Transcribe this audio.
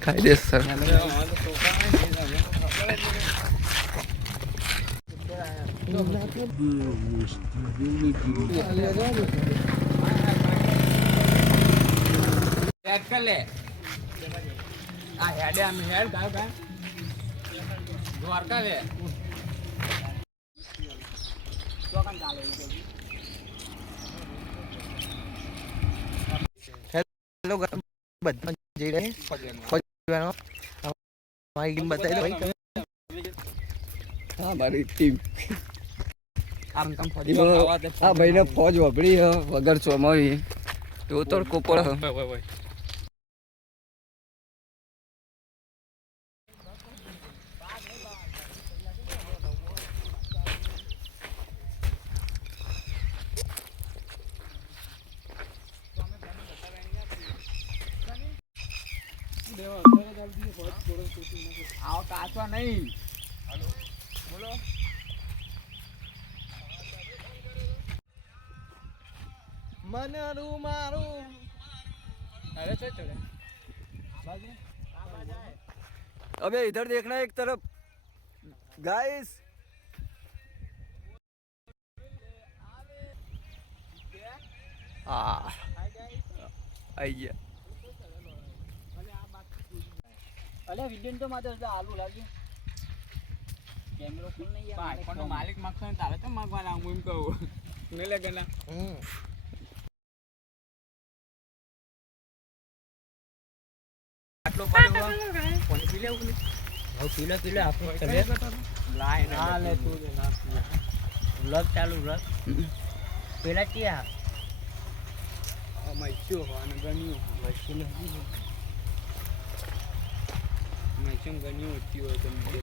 ખાઈ દેસ સર દ્વારકા લે હેલો બધા જઈ રહ્યા ફોજવાનો મારી ટીમ બતાવી દો ભાઈ તમે હા મારી ટીમ આમ તમ આ ભાઈને ફોજ વાપરી વગર ચોમાવી તો તડકો પડે આવો કાચવા નહીં બોલો મનરું મારું અરે ચલ ચલે अबे इधर देखना एक तरफ गाइस आई गया અલે વિડિયો તો માત્ર આલુ લાગ્યું કેમેરો ફૂલ નહીં યાર આઈફોન નો માલિક માગતો ને તારે તો માગવાના હું એમ કહું મે લગના આટલો પડ્યો કોની પી લેવું ને હવે પી લે આપણે ચલે લાઈ ના લે તું ના વ્લોગ ચાલુ વ્લોગ પેલા ક્યાં મૈસ્યો હોવાનું ગણ્યું મૈસ્યો ગણ્યું હતી હોય